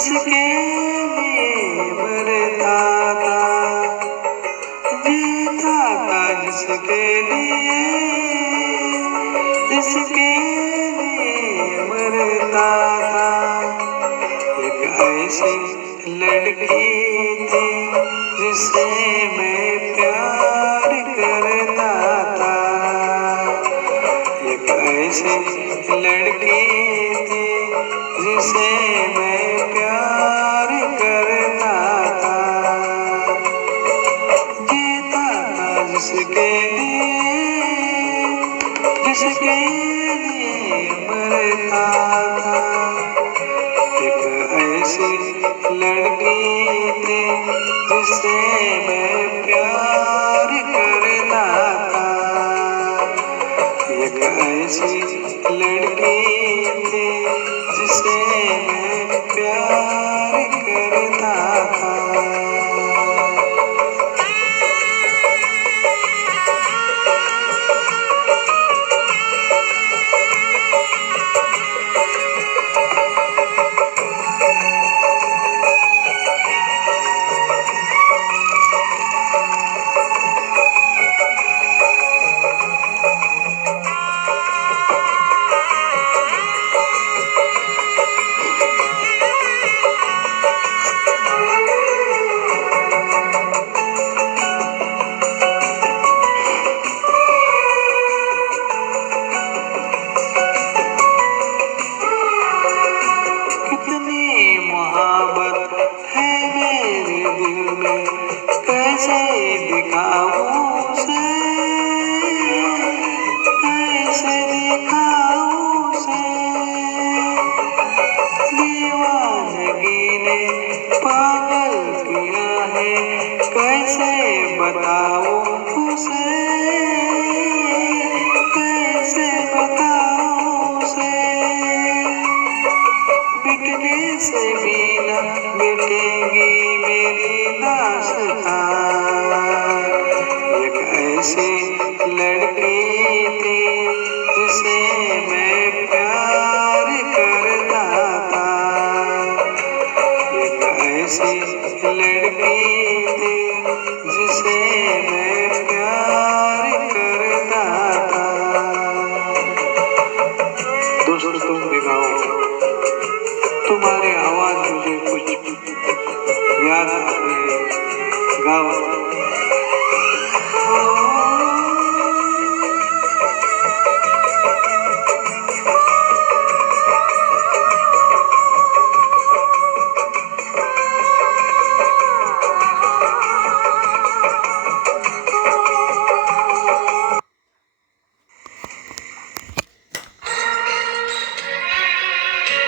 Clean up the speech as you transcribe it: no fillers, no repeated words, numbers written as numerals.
जिसके लिए मरता था, जीता था जिसके लिए, जिसके लिए मरता था। एक ऐसी लड़की थी जिसे मैं प्यार करता था। एक ऐसी लड़की थी जिसे मैं प्यार करता था। जीता था जिसके लिए, जिसके लिए मरता था। एक ऐसी लड़की थी जिसे मैं प्यार करता था। एक ऐसी लड़की थी जिसे मैं प्यार करता था। कितनी मोहब्बत है मेरे दिल में, कैसे दिखाऊं उसे, कैसे दिखाऊं उसे। दीवानगी ने पागल किया है, कैसे बताऊं उसे, कैसे बताऊं उसे। मिटने से भी न मिटेगी मेरी दास्तां। एक ऐसी लड़की थी जिसे मैं प्यार करता था। एक ऐसी लड़की थी जिसे मैं